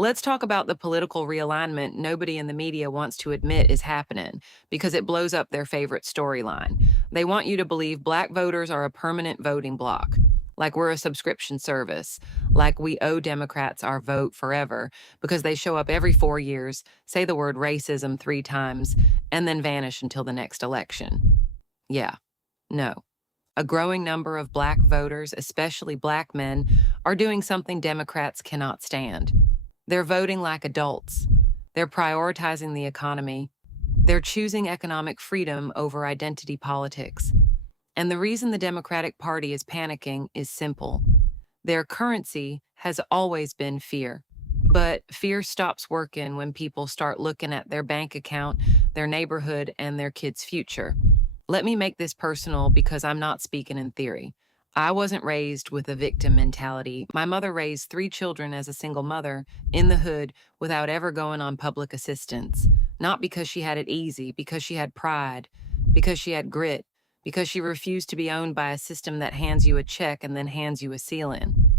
Let's talk about the political realignment nobody in the media wants to admit is happening because it blows up their favorite storyline. They want you to believe Black voters are a permanent voting bloc, like we're a subscription service, like we owe Democrats our vote forever because they show up every 4 years, say the word racism 3 times, and then vanish until the next election. Yeah, no. A growing number of Black voters, especially Black men, are doing something Democrats cannot stand. They're voting like adults. They're prioritizing the economy. They're choosing economic freedom over identity politics. And the reason the Democratic Party is panicking is simple. Their currency has always been fear. But fear stops working when people start looking at their bank account, their neighborhood, and their kids' future. Let me make this personal because I'm not speaking in theory. I wasn't raised with a victim mentality. My mother raised 3 children as a single mother in the hood without ever going on public assistance. Not because she had it easy, because she had pride, because she had grit, because she refused to be owned by a system that hands you a check and then hands you a ceiling.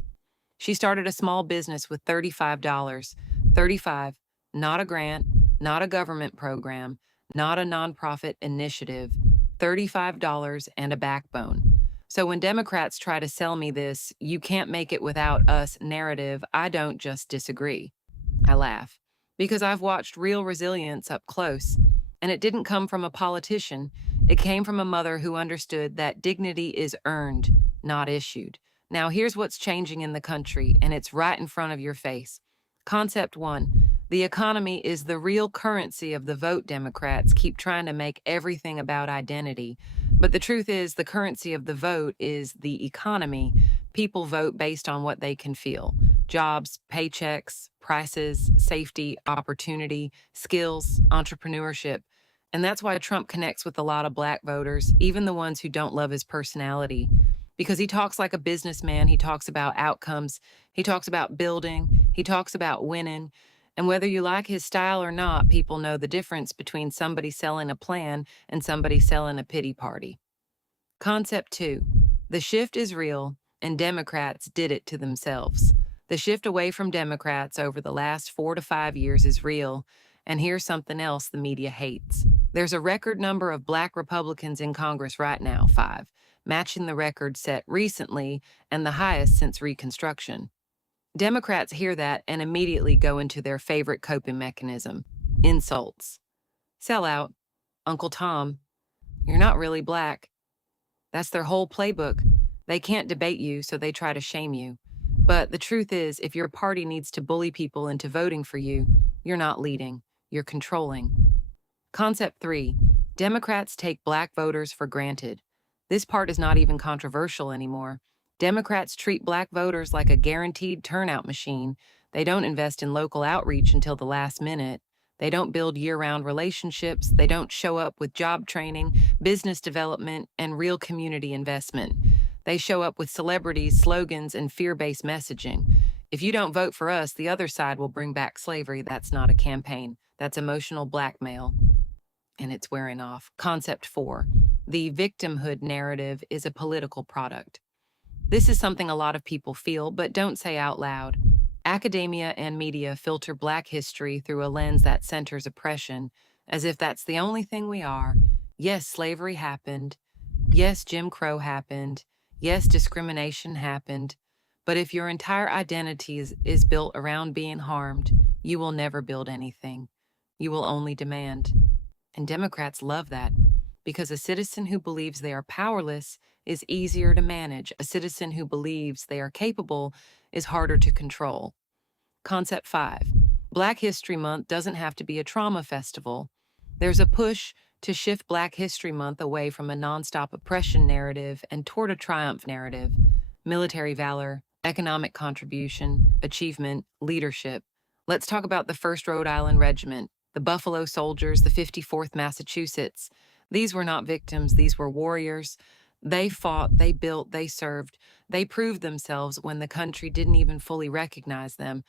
She started a small business with $35. 35, not a grant, not a government program, not a nonprofit initiative, $35 and a backbone. So when Democrats try to sell me this, you can't make it without us narrative, I don't just disagree. I laugh because I've watched real resilience up close, and it didn't come from a politician. It came from a mother who understood that dignity is earned, not issued. Now, here's what's changing in the country, and it's right in front of your face. Concept one: the economy is the real currency of the vote. Democrats keep trying to make everything about identity. But the truth is, the currency of the vote is the economy. People vote based on what they can feel: jobs, paychecks, prices, safety, opportunity, skills, entrepreneurship. And that's why Trump connects with a lot of Black voters, even the ones who don't love his personality. Because he talks like a businessman, he talks about outcomes, he talks about building, he talks about winning. And whether you like his style or not, people know the difference between somebody selling a plan and somebody selling a pity party. Concept two: the shift is real, and Democrats did it to themselves. The shift away from Democrats over the last 4 to 5 years is real, and here's something else the media hates. There's a record number of Black Republicans in Congress right now, 5, matching the record set recently and the highest since Reconstruction. Democrats hear that and immediately go into their favorite coping mechanism: insults. Sellout, Uncle Tom, you're not really Black. That's their whole playbook. They can't debate you, so they try to shame you. But the truth is, if your party needs to bully people into voting for you, you're not leading, you're controlling. Concept three: Democrats take Black voters for granted. This part is not even controversial anymore. Democrats treat Black voters like a guaranteed turnout machine. They don't invest in local outreach until the last minute. They don't build year-round relationships. They don't show up with job training, business development, and real community investment. They show up with celebrities, slogans, and fear-based messaging. If you don't vote for us, the other side will bring back slavery. That's not a campaign. That's emotional blackmail. And it's wearing off. Concept four: the victimhood narrative is a political product. This is something a lot of people feel but don't say out loud. Academia and media filter Black history through a lens that centers oppression, as if that's the only thing we are. Yes, slavery happened. Yes, Jim Crow happened. Yes, discrimination happened. But if your entire identity is built around being harmed, you will never build anything. You will only demand. And Democrats love that, because a citizen who believes they are powerless is easier to manage. A citizen who believes they are capable is harder to control. Concept five: Black History Month doesn't have to be a trauma festival. There's a push to shift Black History Month away from a nonstop oppression narrative and toward a triumph narrative: military valor, economic contribution, achievement, leadership. Let's talk about the 1st Rhode Island Regiment, the Buffalo Soldiers, the 54th Massachusetts. These were not victims, these were warriors. They fought, they built, they served. They proved themselves when the country didn't even fully recognize them.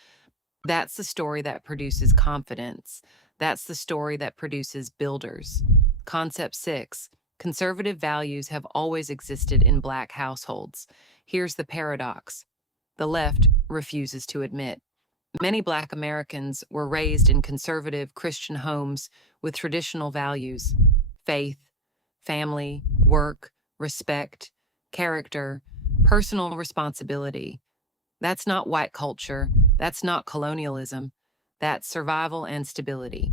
That's the story that produces confidence. That's the story that produces builders. Concept six: conservative values have always existed in Black households. Here's the paradox: the left refuses to admit Many Black Americans were raised in conservative Christian homes with traditional values: faith, family, work, respect, character, personal responsibility. That's not white culture. That's not colonialism. That's survival and stability.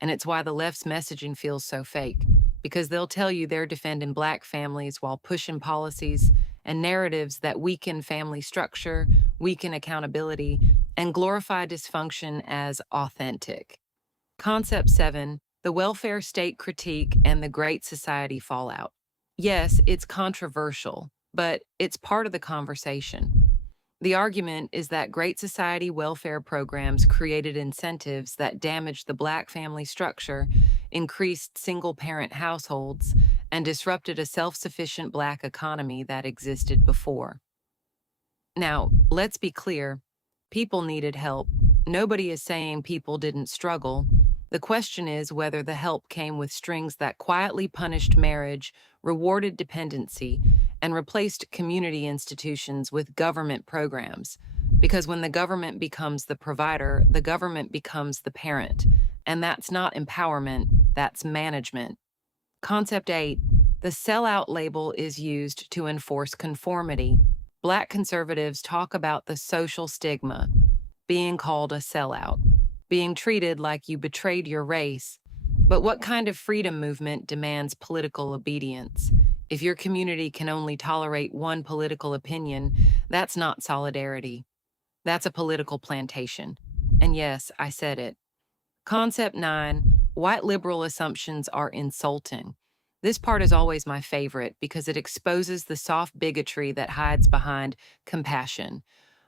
And it's why the left's messaging feels so fake, because they'll tell you they're defending Black families while pushing policies and narratives that weaken family structure, weaken accountability, and glorify dysfunction as authentic. Concept 7: the welfare state critique and the Great Society fallout. Yes, it's controversial, but it's part of the conversation. The argument is that Great Society welfare programs created incentives that damaged the Black family structure, increased single parent households, and disrupted a self sufficient Black economy that existed before. Now, let's be clear: people needed help. Nobody is saying people didn't struggle. The question is whether the help came with strings that quietly punished marriage, rewarded dependency, and replaced community institutions with government programs. Because when the government becomes the provider, the government becomes the parent. And that's not empowerment, that's management. Concept 8: the sellout label is used to enforce conformity. Black conservatives talk about the social stigma: being called a sellout, being treated like you betrayed your race. But what kind of freedom movement demands political obedience? If your community can only tolerate one political opinion, that's not solidarity. That's a political plantation. And yes, I said it. Concept 9: white liberal assumptions are insulting. This part is always my favorite because it exposes the soft bigotry that hides behind compassion.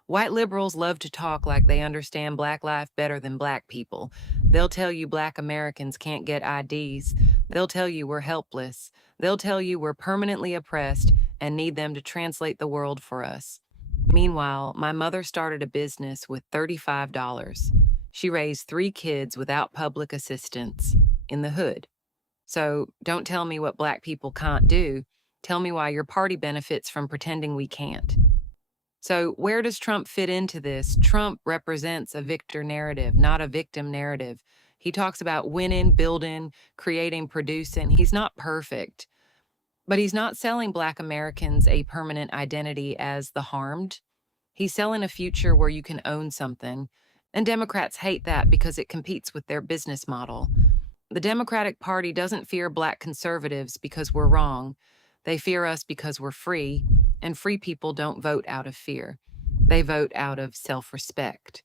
White liberals love to talk like they understand Black life better than Black people. They'll tell you Black Americans can't get IDs. They'll tell you we're helpless. They'll tell you we're permanently oppressed and need them to translate the world for us. Meanwhile, my mother started a business with $35. She raised 3 kids without public assistance in the hood. So don't tell me what Black people can't do. Tell me why your party benefits from pretending we can't. So, where does Trump fit into this? Trump represents a victor narrative, not a victim narrative. He talks about winning, building, creating, producing. He's not perfect, but he's not selling Black Americans a permanent identity as the harmed. He's selling a future where you can own something. And Democrats hate that because it competes with their business model. The Democratic Party doesn't fear Black conservatives because we're wrong. They fear us because we're free, and free people don't vote out of fear. They vote out of self-respect.